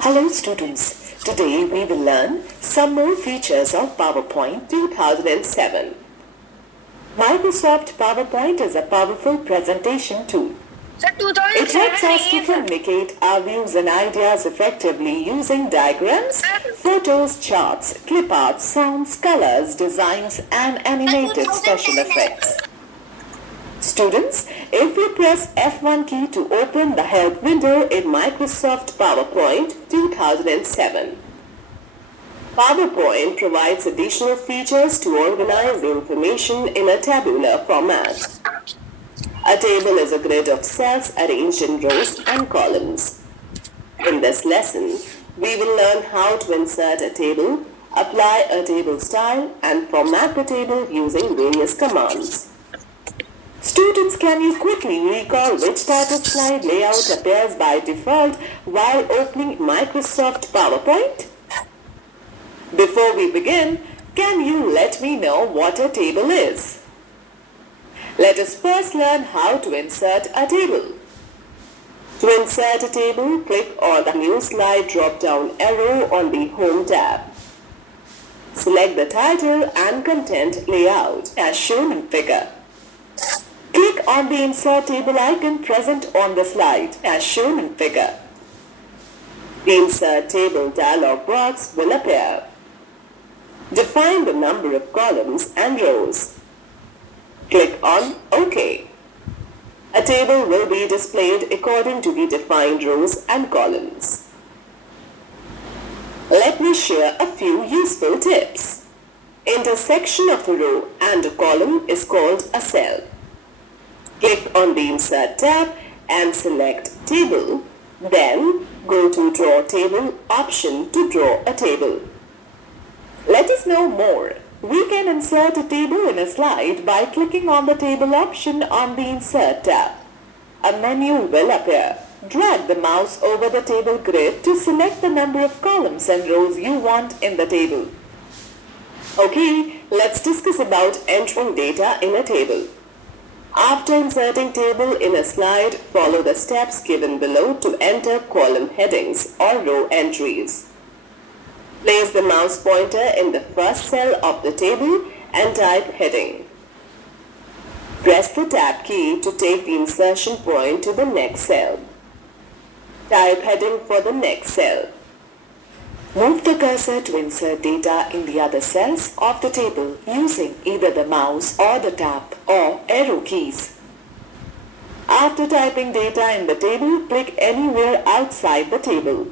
Hello students, today we will learn some more features of PowerPoint 2007. Microsoft PowerPoint is a powerful presentation tool. It helps us to communicate our views and ideas effectively using diagrams, photos, charts, clip arts, sounds, colors, designs and animated special effects. Students, if you press F1 key to open the Help window in Microsoft PowerPoint 2007. PowerPoint provides additional features to organize the information in a tabular format. A table is a grid of cells arranged in rows and columns. In this lesson, we will learn how to insert a table, apply a table style, and format the table using various commands. Students, can you quickly recall which type of slide layout appears by default while opening Microsoft PowerPoint? Before we begin, can you let me know what a table is? Let us first learn how to insert a table. To insert a table, click on the New Slide drop-down arrow on the Home tab. Select the title and content layout as shown in figure. Click on the Insert Table icon present on the slide as shown in figure. The Insert Table dialog box will appear. Define the number of columns and rows. Click on OK. A table will be displayed according to the defined rows and columns. Let me share a few useful tips. Intersection of a row and a column is called a cell. Click on the Insert tab and select Table, then go to Draw Table option to draw a table. Let us know more. We can insert a table in a slide by clicking on the Table option on the Insert tab. A menu will appear. Drag the mouse over the table grid to select the number of columns and rows you want in the table. Okay, let's discuss about entering data in a table. After inserting table in a slide, follow the steps given below to enter column headings or row entries. Place the mouse pointer in the first cell of the table and type heading. Press the Tab key to take the insertion point to the next cell. Type heading for the next cell. Move the cursor to insert data in the other cells of the table using either the mouse or the tab or arrow keys. After typing data in the table, click anywhere outside the table.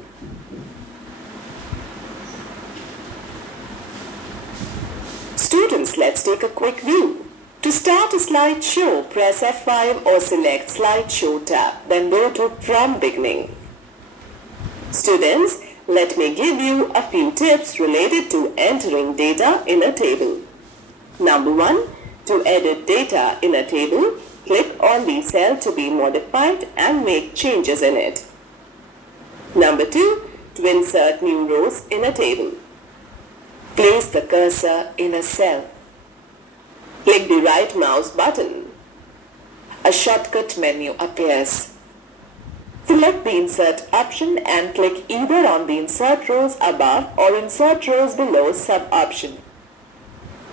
Students, let's take a quick view. To start a slideshow, press F5 or select Slideshow tab, then go to From Beginning. Students, let me give you a few tips related to entering data in a table. Number 1. To edit data in a table, click on the cell to be modified and make changes in it. Number 2. To insert new rows in a table. Place the cursor in a cell. Click the right mouse button. A shortcut menu appears. Select the Insert option and click either on the Insert rows above or Insert rows below sub-option.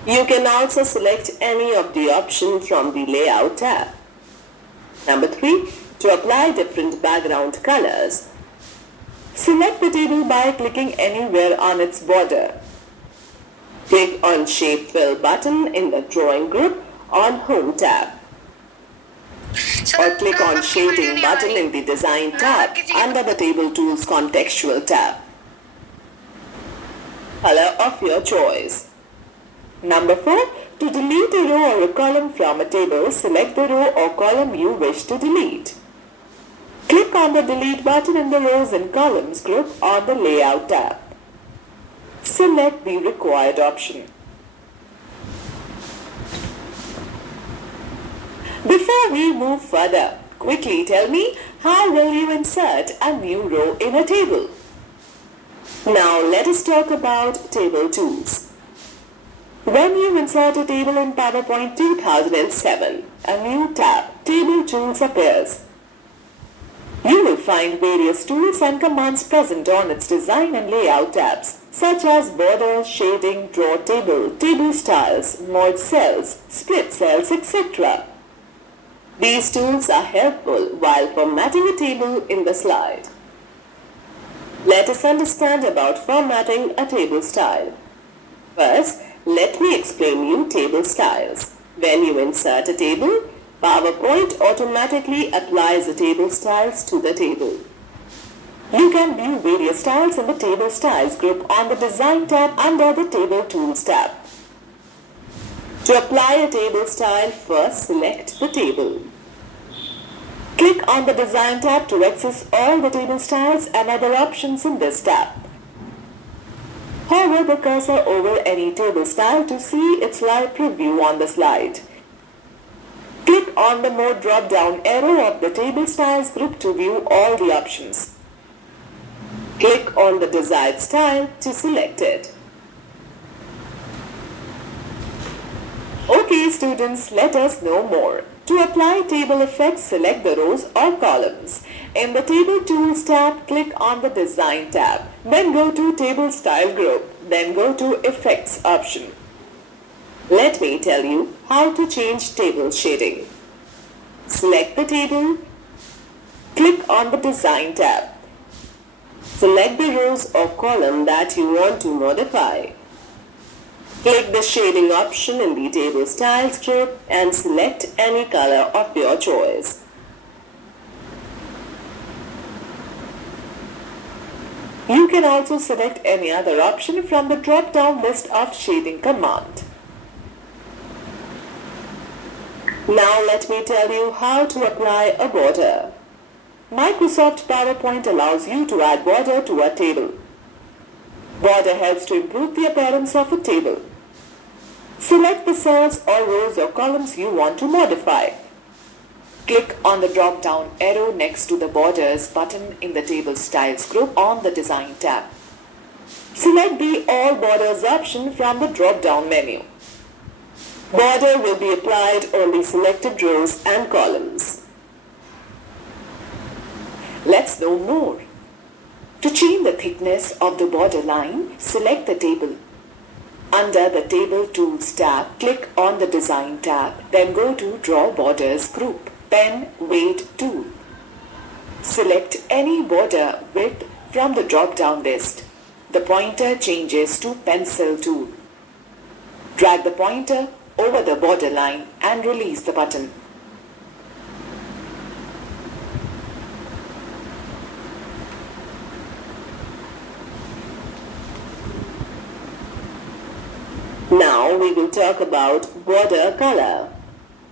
You can also select any of the options from the Layout tab. Number 3. To apply different background colors. Select the table by clicking anywhere on its border. Click on Shape Fill button in the Drawing group on Home tab. Or click on Shading button in the Design tab under the Table Tools Contextual tab. Color of your choice. Number 4. To delete a row or a column from a table, select the row or column you wish to delete. Click on the Delete button in the Rows and Columns group on the Layout tab. Select the required option. Before we move further, quickly tell me, how will you insert a new row in a table? Now let us talk about table tools. When you insert a table in PowerPoint 2007, a new tab, Table Tools, appears. You will find various tools and commands present on its design and layout tabs, such as border, shading, draw table, table styles, merge cells, split cells, etc. These tools are helpful while formatting a table in the slide. Let us understand about formatting a table style. First, let me explain you table styles. When you insert a table, PowerPoint automatically applies the table styles to the table. You can view various styles in the Table Styles group on the Design tab under the Table Tools tab. To apply a table style, first select the table. Click on the Design tab to access all the table styles and other options in this tab. Hover the cursor over any table style to see its live preview on the slide. Click on the More drop-down arrow of the Table Styles group to view all the options. Click on the desired style to select it. Okay students, let us know more. To apply table effects, select the rows or columns. In the Table Tools tab, click on the Design tab. Then go to Table Style group. Then go to Effects option. Let me tell you how to change table shading. Select the table. Click on the Design tab. Select the rows or column that you want to modify. Click the shading option in the Table Styles group and select any color of your choice. You can also select any other option from the drop-down list of shading command. Now let me tell you how to apply a border. Microsoft PowerPoint allows you to add border to a table. Border helps to improve the appearance of a table. Select the cells or rows or columns you want to modify. Click on the drop-down arrow next to the Borders button in the Table Styles group on the Design tab. Select the All Borders option from the drop-down menu. Border will be applied on the selected rows and columns. Let's know more. To change the thickness of the border line, select the table. Under the Table Tools tab, click on the Design tab, then go to Draw Borders group, Pen Weight tool. Select any border width from the drop-down list. The pointer changes to Pencil tool. Drag the pointer over the border line and release the button. Now we will talk about border color.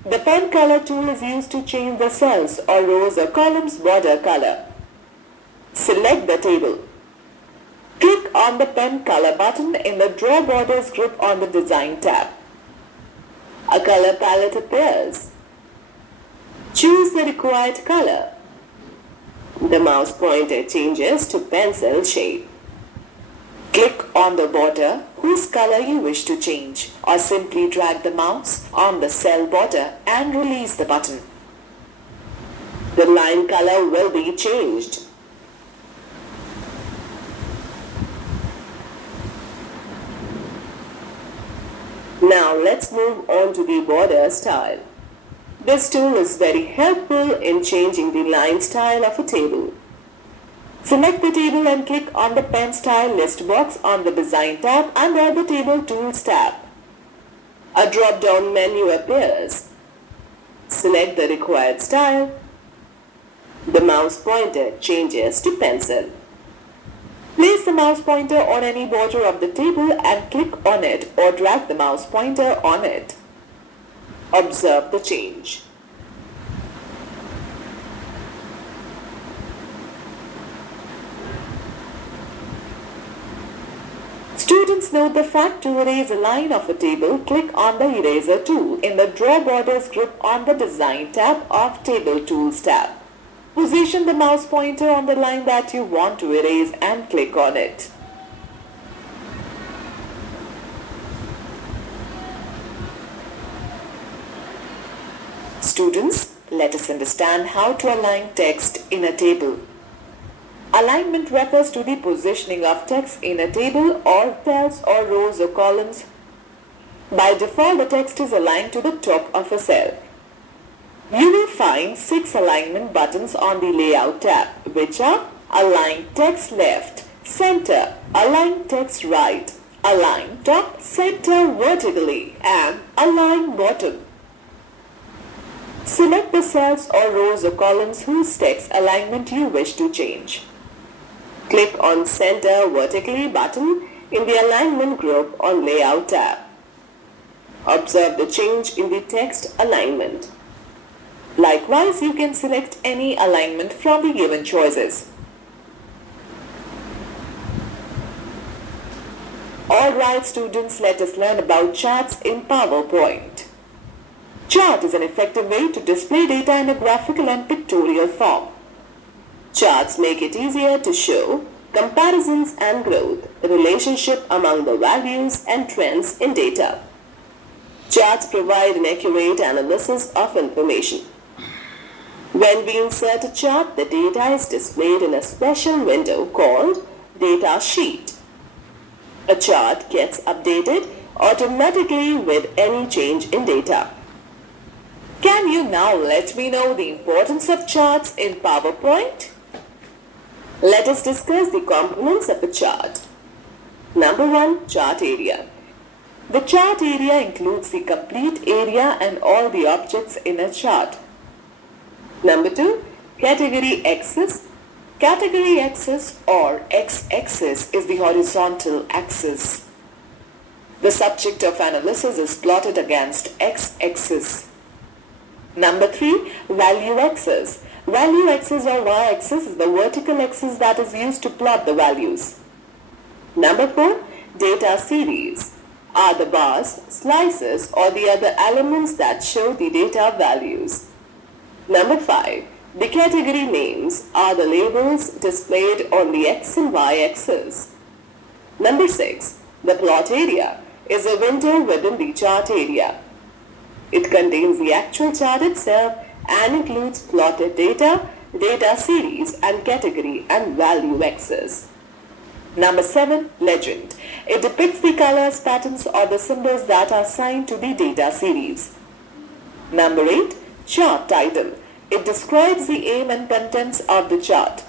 The pen color tool is used to change the cells or rows or columns border color. Select the table. Click on the pen color button in the Draw Borders group on the Design tab. A color palette appears. Choose the required color. The mouse pointer changes to pencil shade. Click on the border whose color you wish to change, or simply drag the mouse on the cell border and release the button. The line color will be changed. Now let's move on to the border style. This tool is very helpful in changing the line style of a table. Select the table and click on the Pen Style list box on the Design tab under the Table Tools tab. A drop-down menu appears. Select the required style. The mouse pointer changes to pencil. Place the mouse pointer on any border of the table and click on it or drag the mouse pointer on it. Observe the change. Students, note the fact to erase a line of a table, click on the Eraser tool in the Draw Borders group on the Design tab of Table Tools tab. Position the mouse pointer on the line that you want to erase and click on it. Students, let us understand how to align text in a table. Alignment refers to the positioning of text in a table or cells or rows or columns. By default, the text is aligned to the top of a cell. You will find 6 alignment buttons on the Layout tab, which are Align Text Left, Center, Align Text Right, Align Top, Center Vertically, and Align Bottom. Select the cells or rows or columns whose text alignment you wish to change. Click on Center Vertically button in the Alignment group on Layout tab. Observe the change in the text alignment. Likewise, you can select any alignment from the given choices. Alright students, let us learn about charts in PowerPoint. Chart is an effective way to display data in a graphical and pictorial form. Charts make it easier to show comparisons and growth, the relationship among the values and trends in data. Charts provide an accurate analysis of information. When we insert a chart, the data is displayed in a special window called Data Sheet. A chart gets updated automatically with any change in data. Can you now let me know the importance of charts in PowerPoint? Let us discuss the components of a chart. Number 1. Chart area. The chart area includes the complete area and all the objects in a chart. Number 2. Category axis. Category axis or x-axis is the horizontal axis. The subject of analysis is plotted against x-axis. Number 3. Value axis. Value axis or y-axis is the vertical axis that is used to plot the values. Number 4. Data series are the bars, slices or the other elements that show the data values. Number 5. The category names are the labels displayed on the x and y axis. Number 6. The plot area is a window within the chart area. It contains the actual chart itself and includes plotted data, data series and category and value axis. Number 7. Legend. It depicts the colors, patterns or the symbols that are assigned to the data series. Number 8. Chart title. It describes the aim and contents of the chart.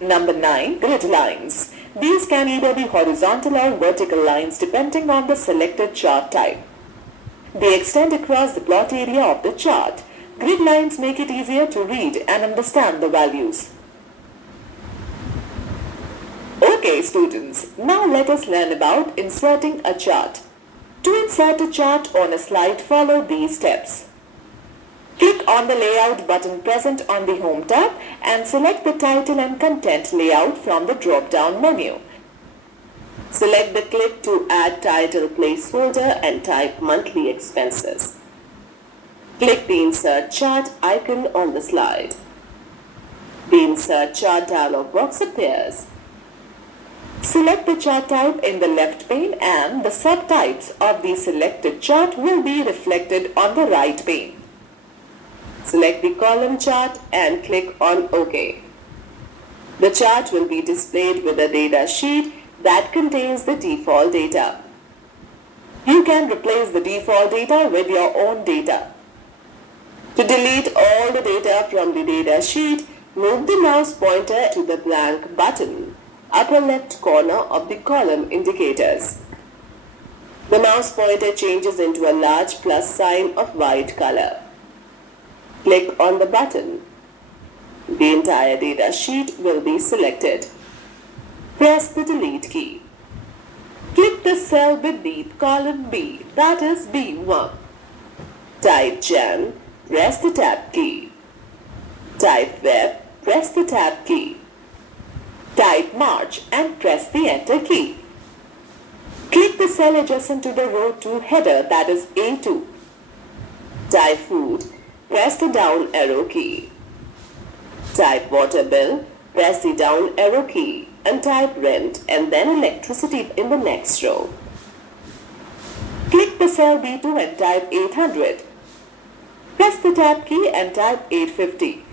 Number 9. Grid lines. These can either be horizontal or vertical lines depending on the selected chart type. They extend across the plot area of the chart. Grid lines make it easier to read and understand the values. Okay students, now let us learn about inserting a chart. To insert a chart on a slide, follow these steps. Click on the Layout button present on the Home tab and select the title and content layout from the drop-down menu. Select the clip to add title placeholder and type monthly expenses. Click the Insert Chart icon on the slide. The Insert Chart dialog box appears. Select the chart type in the left pane and the subtypes of the selected chart will be reflected on the right pane. Select the column chart and click on OK. The chart will be displayed with a data sheet that contains the default data. You can replace the default data with your own data. To delete all the data from the data sheet, move the mouse pointer to the blank button, upper left corner of the column indicators. The mouse pointer changes into a large plus sign of white color. Click on the button. The entire data sheet will be selected. Press the delete key. Click the cell beneath column B, that is B1. Type Jan, press the tab key. Type Web, press the tab key. Type March and press the enter key. Click the cell adjacent to the row 2 header, that is A2. Type Food, press the down arrow key. Type Water Bill, press the down arrow key and type Rent and then Electricity in the next row. Click the cell B2 and type 800. Press the tab key and type 850.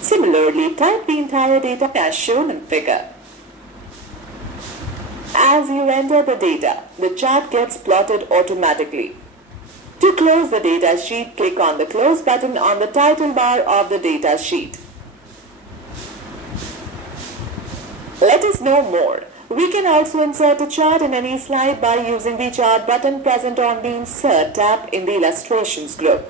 Similarly, Similarly, type the entire data as shown in figure. As you enter the data, the chart gets plotted automatically. To close the data sheet, click on the Close button on the title bar of the data sheet. Let us know more. We can also insert a chart in any slide by using the Chart button present on the Insert tab in the Illustrations group.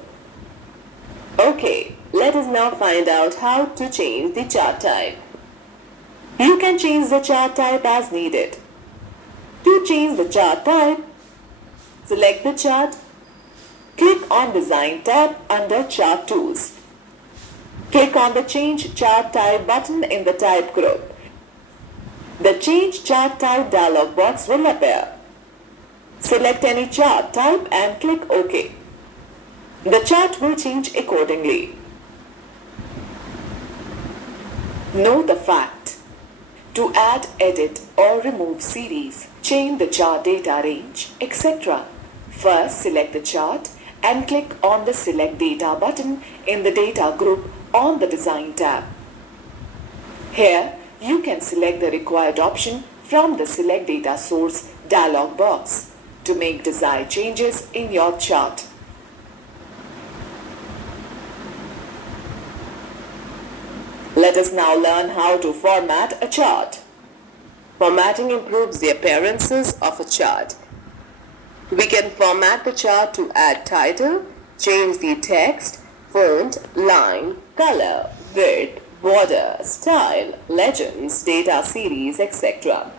Okay, let us now find out how to change the chart type. You can change the chart type as needed. To change the chart type, select the chart, click on Design tab under Chart Tools. Click on the Change Chart Type button in the Type group. The Change Chart Type dialog box will appear. Select any chart type and click OK. The chart will change accordingly. Note the fact: to add, edit or remove series, change the chart data range, etc. First select the chart and click on the Select Data button in the Data group on the Design tab. Here, you can select the required option from the Select Data Source dialog box to make desired changes in your chart. Let us now learn how to format a chart. Formatting improves the appearances of a chart. We can format the chart to add title, change the text, font, line, color, width, border, style, legends, data series, etc.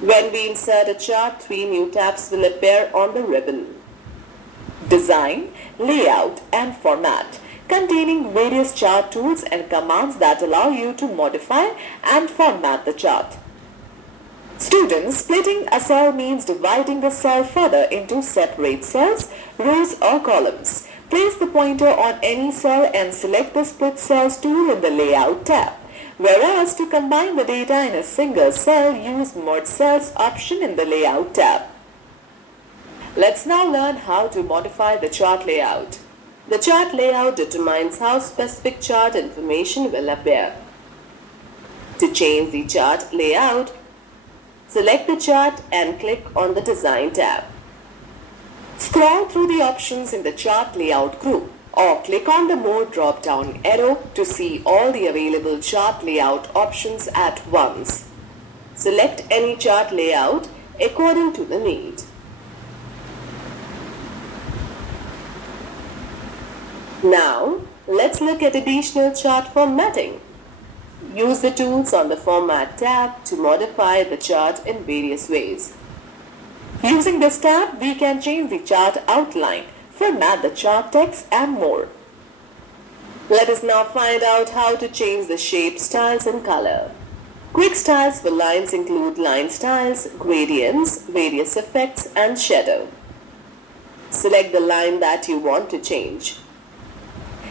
When we insert a chart, 3 new tabs will appear on the ribbon: Design, Layout and Format, containing various chart tools and commands that allow you to modify and format the chart. Students, splitting a cell means dividing the cell further into separate cells, rows or columns. Place the pointer on any cell and select the Split Cells tool in the Layout tab. Whereas to combine the data in a single cell, use Merge Cells option in the Layout tab. Let's now learn how to modify the chart layout. The chart layout determines how specific chart information will appear. To change the chart layout, select the chart and click on the Design tab. Scroll through the options in the Chart Layout group or click on the More drop-down arrow to see all the available chart layout options at once. Select any chart layout according to the need. Now, let's look at additional chart formatting. Use the tools on the Format tab to modify the chart in various ways. Using this tab, we can change the chart outline, format the chart text and more. Let us now find out how to change the shape, styles and color. Quick styles for lines include line styles, gradients, various effects and shadow. Select the line that you want to change.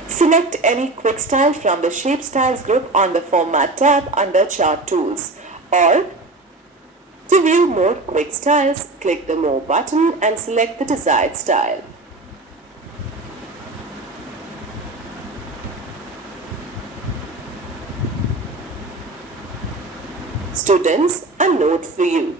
Select any quick style from the Shape Styles group on the Format tab under Chart Tools, or to view more quick styles, click the More button and select the desired style. Students, a note for you.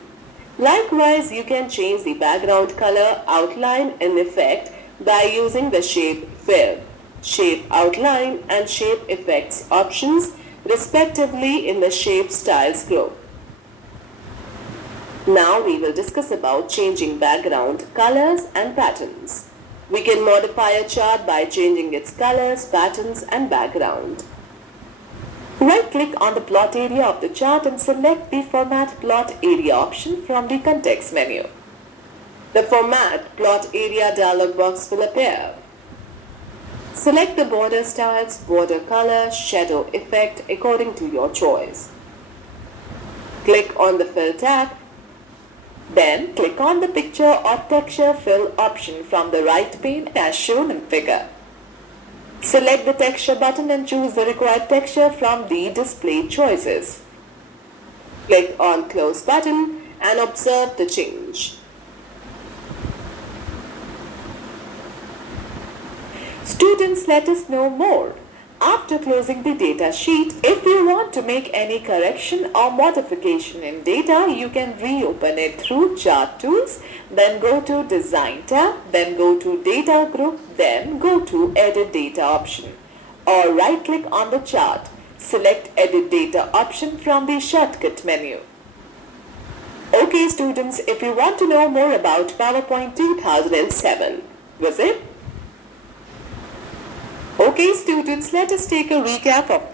Likewise, you can change the background color, outline and effect by using the Shape Fill, Shape Outline and Shape Effects options respectively in the Shape Styles group. Now we will discuss about changing background colors and patterns. We can modify a chart by changing its colors, patterns and background. Right-click on the plot area of the chart and select the Format Plot Area option from the context menu. The Format Plot Area dialog box will appear. Select the border styles, border color, shadow effect according to your choice. Click on the Fill tab. Then click on the Picture or Texture Fill option from the right pane as shown in figure. Select the Texture button and choose the required texture from the displayed choices. Click on Close button and observe the change. Students, let us know more. after closing the data sheet, if you want to make any correction or modification in data, you can reopen it through Chart Tools, then go to Design tab, then go to Data Group, then go to Edit Data option. Or right-click on the chart. Select Edit Data option from the shortcut menu. Okay students, if you want to know more about PowerPoint 2007, visit. Okay students, let us take a recap of